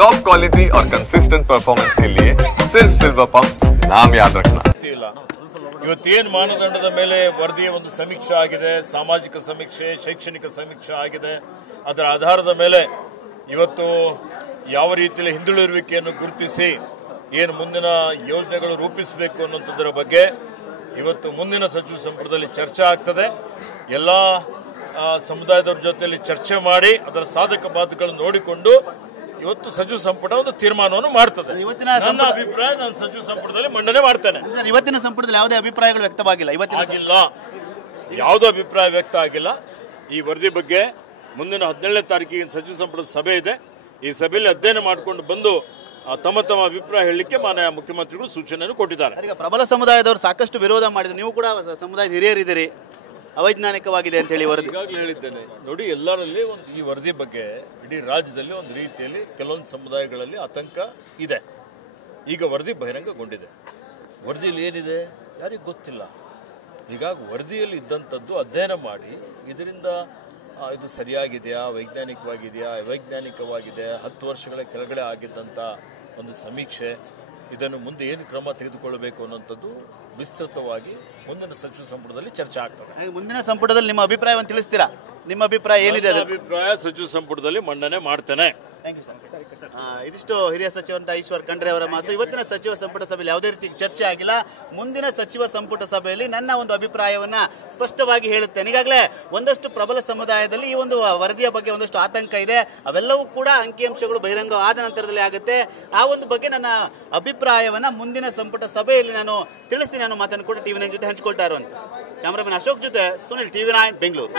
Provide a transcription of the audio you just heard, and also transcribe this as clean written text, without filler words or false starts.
Top quality और consistent performance के लिए सिर्फ सिल्वर पंप नाम याद रखना। ಇವತ್ತೇನು ಮಾನದಂಡದ ಮೇಲೆ ವರದಿಯ ಒಂದು ಸಮೀಕ್ಷೆ ಆಗಿದೆ, ಸಾಮಾಜಿಕ ಸಮೀಕ್ಷೆ, ಶೈಕ್ಷಣಿಕ ಸಮೀಕ್ಷೆ ಆಗಿದೆ. ಅದರ ಆಧಾರದ ಮೇಲೆ ಇವತ್ತು ಯಾವ ರೀತಿಯಲ್ಲಿ ಹಿಂದುಳಿರುವಿಕೆಯನ್ನು ಗುರುತಿಸಿ ಏನು ಮುಂದಿನ ಯೋಜನೆಗಳು ರೂಪಿಸಬೇಕು ಅನ್ನೋಂಥದ್ರ ಬಗ್ಗೆ ಇವತ್ತು ಮುಂದಿನ ಸಚಿವ ಸಂಪುಟದಲ್ಲಿ ಚರ್ಚೆ ಆಗ್ತದೆ. ಎಲ್ಲ ಸಮುದಾಯದವರ ಜೊತೆಯಲ್ಲಿ ಚರ್ಚೆ ಮಾಡಿ ಅದರ ಸಾಧಕ ಬಾಧಕಗಳನ್ನು ನೋಡಿಕೊಂಡು ಇವತ್ತು ಸಚಿವ ಸಂಪುಟ ಒಂದು ತೀರ್ಮಾನವನ್ನು ಮಾಡ್ತದೆ. ನನ್ನ ಅಭಿಪ್ರಾಯ ನಾನು ಸಚಿವ ಸಂಪುಟದಲ್ಲಿ ಮಂಡನೆ ಮಾಡ್ತೇನೆ. ಇವತ್ತಿನ ಸಂಪುಟದಲ್ಲಿ ಯಾವುದೇ ಅಭಿಪ್ರಾಯಗಳು ವ್ಯಕ್ತವಾಗಿಲ್ಲ, ಆಗಿಲ್ಲ, ಯಾವುದೋ ಅಭಿಪ್ರಾಯ ವ್ಯಕ್ತ ಆಗಿಲ್ಲ. ಈ ವರದಿ ಬಗ್ಗೆ ಮುಂದಿನ 17ನೇ ತಾರೀಕಿಗೆ ಸಚಿವ ಸಂಪುಟದ ಸಭೆ ಇದೆ. ಈ ಸಭೆಯಲ್ಲಿ ಅಧ್ಯಯನ ಮಾಡಿಕೊಂಡು ಬಂದು ತಮ್ಮ ತಮ್ಮ ಅಭಿಪ್ರಾಯ ಹೇಳಲಿಕ್ಕೆ ಮಾನ್ಯ ಮುಖ್ಯಮಂತ್ರಿಗಳು ಸೂಚನೆಯನ್ನು ಕೊಟ್ಟಿದ್ದಾರೆ. ಈಗ ಪ್ರಬಲ ಸಮುದಾಯದವರು ಸಾಕಷ್ಟು ವಿರೋಧ ಮಾಡಿದ್ರು, ನೀವು ಕೂಡ ಸಮುದಾಯದ ಹಿರಿಯರಿದ್ದೀರಿ, ಅವೈಜ್ಞಾನಿಕವಾಗಿದೆ ಅಂತ ಹೇಳಿ ವರದಿ. ಈಗಾಗಲೇ ಹೇಳಿದ್ದೇನೆ ನೋಡಿ, ಎಲ್ಲರಲ್ಲಿ ಒಂದು ಈ ವರದಿ ಬಗ್ಗೆ ಇಡೀ ರಾಜ್ಯದಲ್ಲಿ ಒಂದು ರೀತಿಯಲ್ಲಿ ಕೆಲವೊಂದು ಸಮುದಾಯಗಳಲ್ಲಿ ಆತಂಕ ಇದೆ. ಈಗ ವರದಿ ಬಹಿರಂಗಗೊಂಡಿದೆ. ವರದಿಯಲ್ಲಿ ಏನಿದೆ ಯಾರಿಗೂ ಗೊತ್ತಿಲ್ಲ. ಹೀಗಾಗಿ ವರದಿಯಲ್ಲಿ ಇದ್ದಂಥದ್ದು ಅಧ್ಯಯನ ಮಾಡಿ ಇದರಿಂದ ಇದು ಸರಿಯಾಗಿದೆಯಾ, ವೈಜ್ಞಾನಿಕವಾಗಿದೆಯಾ, ಅವೈಜ್ಞಾನಿಕವಾಗಿದೆ, 10 ವರ್ಷಗಳ ಕೆಳಗಡೆ ಆಗಿದ್ದಂಥ ಒಂದು ಸಮೀಕ್ಷೆ, ಇದನ್ನು ಮುಂದೆ ಏನು ಕ್ರಮ ತೆಗೆದುಕೊಳ್ಳಬೇಕು ಅನ್ನೋಂಥದ್ದು ವಿಸ್ತೃತವಾಗಿ ಮುಂದಿನ ಸಚಿವ ಸಂಪುಟದಲ್ಲಿ ಚರ್ಚೆ ಆಗ್ತದೆ. ಮುಂದಿನ ಸಂಪುಟದಲ್ಲಿ ನಿಮ್ಮ ಅಭಿಪ್ರಾಯವನ್ನು ತಿಳಿಸ್ತೀರಾ? ನಿಮ್ಮ ಅಭಿಪ್ರಾಯ ಏನಿದೆ? ಅಭಿಪ್ರಾಯ ಸಚಿವ ಸಂಪುಟದಲ್ಲಿ ಮಂಡನೆ ಮಾಡ್ತೇನೆ. ಇದಿಷ್ಟು ಹಿರಿಯ ಸಚಿವಂತ ಈಶ್ವರ್ ಖಂಡ್ರೆ ಅವರ ಮಾತು. ಇವತ್ತಿನ ಸಚಿವ ಸಂಪುಟ ಸಭೆಯಲ್ಲಿ ಯಾವುದೇ ರೀತಿ ಚರ್ಚೆ ಆಗಿಲ್ಲ. ಮುಂದಿನ ಸಚಿವ ಸಂಪುಟ ಸಭೆಯಲ್ಲಿ ನನ್ನ ಒಂದು ಅಭಿಪ್ರಾಯವನ್ನ ಸ್ಪಷ್ಟವಾಗಿ ಹೇಳುತ್ತೇನೆ. ಈಗಾಗಲೇ ಒಂದಷ್ಟು ಪ್ರಬಲ ಸಮುದಾಯದಲ್ಲಿ ಈ ಒಂದು ವರದಿಯ ಬಗ್ಗೆ ಒಂದಷ್ಟು ಆತಂಕ ಇದೆ. ಅವೆಲ್ಲವೂ ಕೂಡ ಅಂಕಿಅಂಶಗಳು ಬಹಿರಂಗ ಆದ ನಂತರದಲ್ಲಿ ಆಗುತ್ತೆ. ಆ ಒಂದು ಬಗ್ಗೆ ನನ್ನ ಅಭಿಪ್ರಾಯವನ್ನ ಮುಂದಿನ ಸಂಪುಟ ಸಭೆಯಲ್ಲಿ ನಾನು ತಿಳಿಸ್ತೀನಿ ಅನ್ನೋ ಮಾತನ್ನು ಕೂಡ TV9 ಜೊತೆ ಹಂಚಿಕೊಳ್ತಾ ಇರುವಂತ ಕ್ಯಾಮರಾಮನ್ ಅಶೋಕ್ ಜೊತೆ ಸುನಿಲ್, TV9 ಬೆಂಗಳೂರು.